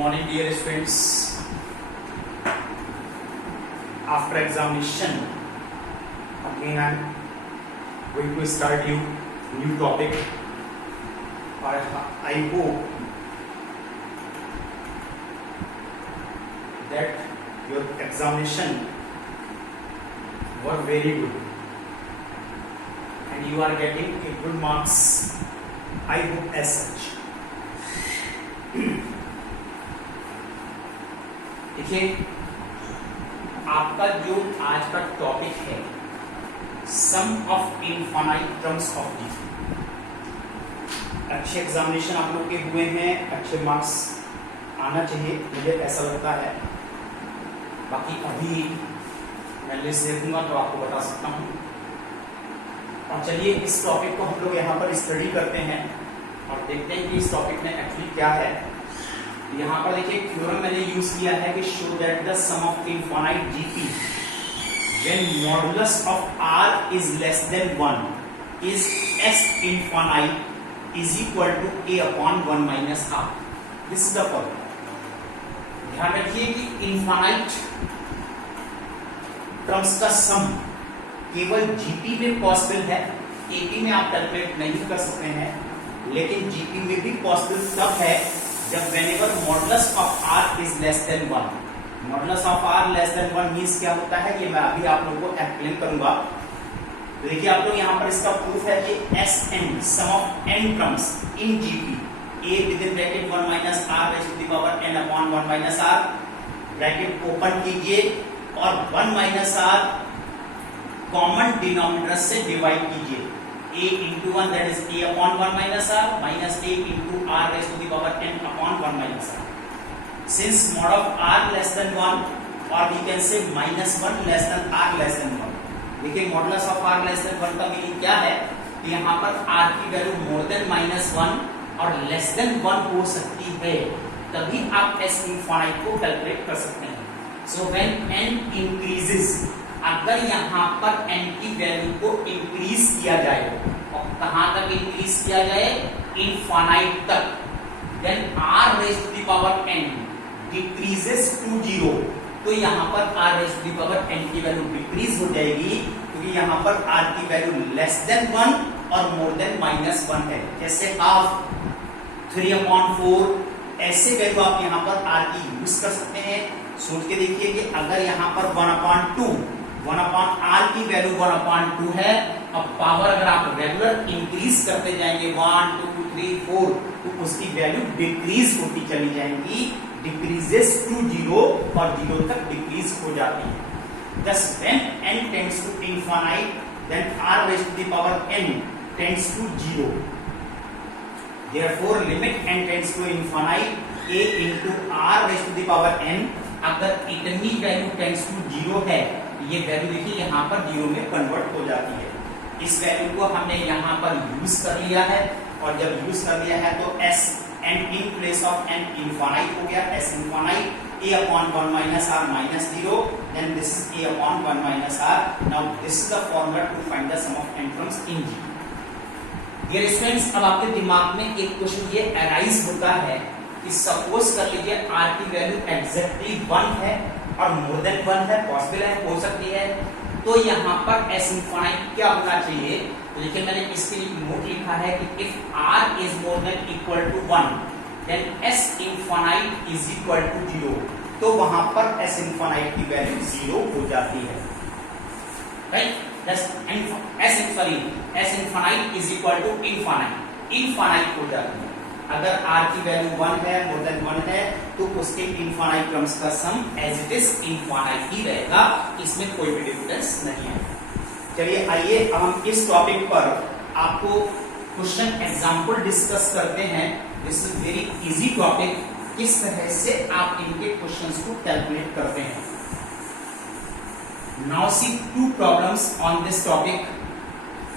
morning dear students. After examination again I am going to start you new topic. I hope that your examination were very good and you are getting a good marks. I hope as such. देखिए आपका जो आज का topic है sum of infinite terms of D. अच्छे examination आप लोग के हुए हैं, अच्छे मार्क्स आना चाहिए, मुझे ऐसा लगता है। बाकी अभी मैं लिस्ट देखूंगा तो आपको बता सकता हूं। और चलिए इस टॉपिक को हम लोग यहाँ पर स्टडी करते हैं और देखते हैं कि इस टॉपिक में एक्चुअली क्या है। यहाँ पर देखिए थ्योरम मैंने यूज किया है कि show that the sum of infinite GP when modulus of r is less than 1 is S infinite is equal to a upon 1 minus half. This is the formula. ध्यान रखिए कि इनफाइनाइट टर्म्स का सम केवल GP में possible है, AP में आप calculate नहीं कर सकते हैं, लेकिन जीपी में भी पॉसिबल तब है जब whenever modulus of r is less than 1। modulus of r less than 1 means क्या होता है ये मैं अभी आप लोगों को एक्सप्लेन करूंगा। तो देखिए आप लोग यहाँ पर इसका प्रूफ है कि Sn sum of n terms in GP a within bracket 1 minus r raise to the power n upon 1 minus r bracket open कीजिए और 1 माइनस r कॉमन डिनोमिनेटर से डिवाइड कीजिए। a into 1 that is a upon 1 minus r minus a into r raised to the power n upon 1 minus r. Since mod of r less than 1 or we can say minus 1 less than r less than 1. देखिए modulus of r less than 1 का meaning क्या है कि यहाँ पर r की value more than minus 1 और less than 1 हो सकती है, तभी आप s इनफाइनाइट को कैलकुलेट कर सकते हैं। So when n increases, अगर यहाँ पर n की वैल्यू को इंक्रीज किया जाए और कहां तक इंक्रीज किया जाए इनफाइनाइट तक, then r raise to the power n decreases to 0, तो यहाँ पर r raise to the power n की वैल्यू डिक्रीज हो जाएगी क्योंकि यहाँ पर r की वैल्यू लेस देन 1 और मोर देन माइनस 1 है। जैसे हाफ 3/4 ऐसे वैल्यू आप यहाँ पर r की यूज कर सकते हैं। सोच के देखिए कि अगर यहाँ पर 1 अपॉन r की वैल्यू 1/2 है, अब पावर अगर आप रेगुलर इंक्रीज करते जाएंगे 1 2 3 4 तो उसकी वैल्यू डिक्रीज होती चली जाएंगी, डिक्रीजेस टू 0 और 0 तक डिक्रीज हो जाती है। Thus when n tends to infinite then r raised to the power n tends to 0. Therefore limit n tends to infinite a into r raised to the power n, अगर इतनी value tends to 0 है, ये value देखिए यहाँ पर 0 में convert हो जाती है। इस वैल्यू को हमने यहाँ पर यूज कर लिया है और जब यूज कर लिया है तो s n in place of n infinite हो गया, s infinite a upon 1 minus r minus 0, then this is a upon 1 minus r. Now this is the formula to find the sum of n terms in G. Dear students, अब आपके दिमाग में एक question ये arise होता है कि suppose कर लीजिए r की वैल्यू एग्जैक्टली 1 है और मोर देन 1 है, पॉसिबल है, हो सकती है, तो यहाँ पर s इनफाइनाइट क्या होना चाहिए। तो देखिए मैंने इसके लिए नोट लिखा है कि if r is more than equal to 1 then s infinite is equal to 0, तो वहां पर s इनफाइनाइट की वैल्यू 0 हो जाती है, right. s infinite is equal to infinite हो जाती है। अगर r की वैल्यू 1 है, मोर देन 1 है, तो उसके इनफाइनाइट टर्म्स का सम एज इट इज इनफाइनाइट ही रहेगा, इसमें कोई भी डिफरेंस नहीं है। चलिए आइए अब हम इस टॉपिक पर आपको क्वेश्चन एग्जांपल डिस्कस करते हैं। This is very easy topic, किस तरह से आप इनके क्वेश्चंस को कैलकुलेट करते हैं। Now see 2 problems on this topic.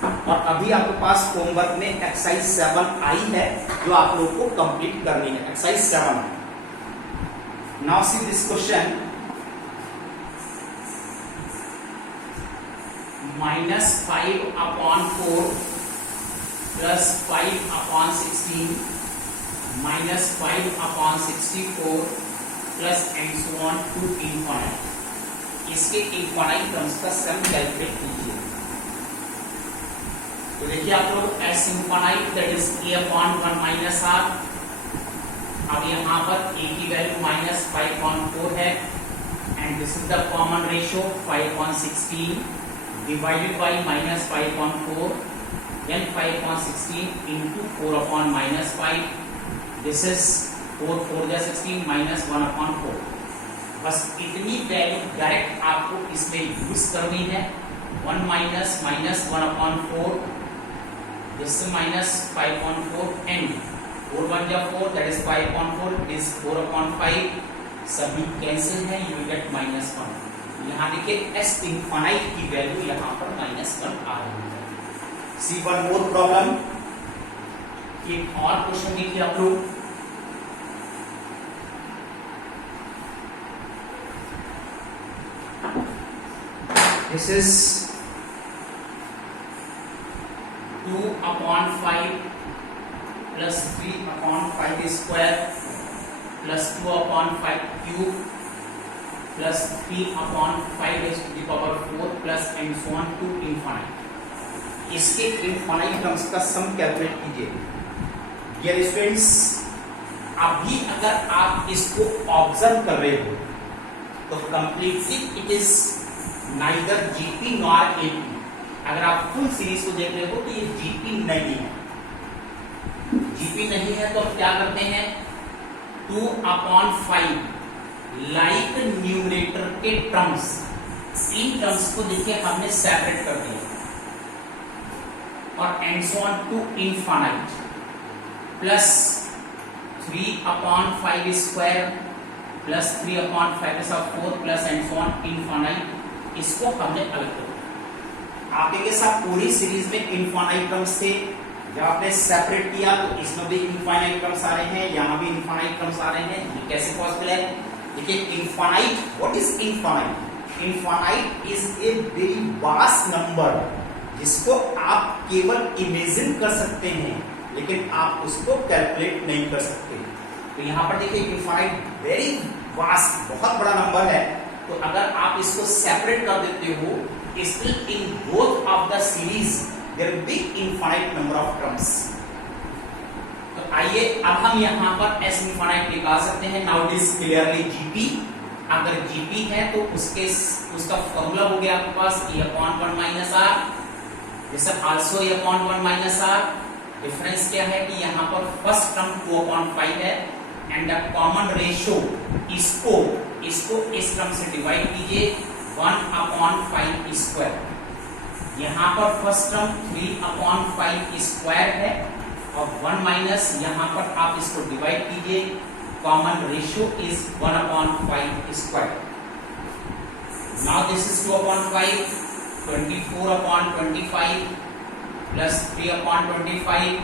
और अभी आपके पास होमवर्क में एक्सरसाइज 7 आई है जो आप लोगों को कंप्लीट करनी है, exercise 7। Now see this question, -5/4 +5/16 -5/64 plus and so on to infinite. इसके इनफाइनाइट टर्म्स का सम कैलकुलेट कीजिए। तो देखिए आप लोग S infinite that is a/1 minus r। अब यहाँ पर a की वैल्यू -5/4 है and this is the common ratio 5/16 divided by -5/4 then 5/16 into 4/-5 this is 4 जा 16 -1/4। बस इतनी वैल्यू डायरेक्ट आपको इसमें यूज करनी है। 1 माइनस -1/4 this -5/4 and 4 1 जा 4 that is 5/4 is 4/5 सभी कैंसिल है यू विल गेट -1। यहाँ देखिए s इनफाइनाइट की वैल्यू यहाँ पर -1 आ रही है। सी वन मोर प्रॉब्लम, एक और क्वेश्चन देखिए आप लोग। This is 2/5 plus 3/5 square plus 2/5 cube plus 3/5 plus and so on to infinite. इसके इनफाइनाइट टर्म्स का सम कैलकुलेट कीजिए। डियर स्टूडेंट्स, अभी अगर आप इसको ऑब्जर्व कर रहे हो तो completely it is neither GP nor AP. अगर आप फुल सीरीज को देख रहे हो तो ये जीपी नहीं है। जीपी नहीं है तो अब क्या करते हैं 2/5 लाइक न्यूमरेटर के टर्म्स, इन टर्म्स को देखिए हमने सेपरेट कर दिया और and so on to infinite plus 3/5 square plus 3/5 plus and so on infinite, इसको हमने अलग कर दिया। आपके साथ पूरी सीरीज में इनफाइनाइट टर्म्स थे, जब आपने सेपरेट किया तो इसमें भी इनफाइनाइट टर्म्स आ रहे हैं, यहाँ भी इनफाइनाइट टर्म्स आ रहे हैं। ये कैसे पॉसिबल है? देखिए infinite, what is infinite? Infinite is a very vast number जिसको आप केवल इमेजिन कर सकते हैं लेकिन आप उसको कैलकुलेट नहीं कर सकते। तो यहाँ पर देखिए इनफाइनाइट वेरी वास्ट, बहुत बड़ा नंबर है। तो अगर आप इसको सेपरेट कर देते हो, still in both of the series there will be infinite number of terms. तो आइए अब हम यहाँ पर एस इनफाइनाइट निकाल सकते हैं। Now it is clearly GP. अगर जीपी है तो उसका फॉर्मूला हो गया आपके पास a/1 minus r, this is also a/1 minus r। Difference क्या है कि यहाँ पर फर्स्ट टर्म 2/5 है एंड द कॉमन रेशियो इसको इस टर्म से डिवाइड कीजिए 1/5 स्क्वायर। यहाँ पर फर्स्ट टर्म 3/5 स्क्वायर है और 1 माइनस यहाँ पर आप इसको डिवाइड कीजिए, common ratio is 1/5 square. Now this is 2/5, 24/25 plus 3/25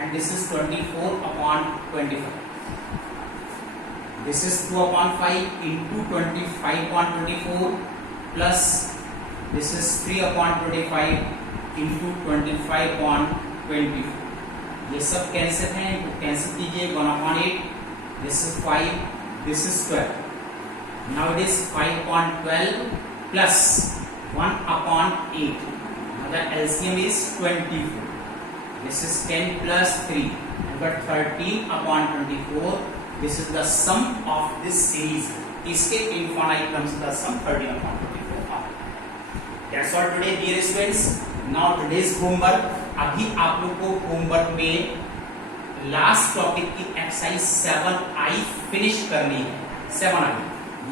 and this is 24/25. This is 2/5 into 25/24 plus this is 3/25 into 25/24। ये सब कैंसिल हैं, तो कैंसिल कीजिए 1/8, this is 5, this is 12। Now it is 5/12 plus 1/8। The LCM is 24. This is 10 plus 3, but 13/24. This is the sum of this series. इसके infinite terms का सम 13/24 आता है। That's all today, dear students. Now today's homework. अभी आप लोग को homework में last topic की एक्सरसाइज 7i फिनिश करनी है। 7i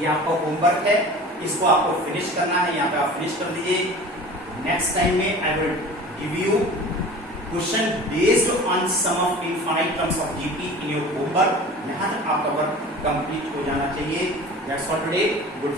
ये आपका होमवर्क है, इसको आपको फिनिश करना है। यहाँ पे आप फिनिश कर दीजिए। नेक्स्ट टाइम में I will give you question based on sum of infinite terms of GP in your homework. यहाँ तक आपका वर्क कंप्लीट हो जाना चाहिए। That's for today, good.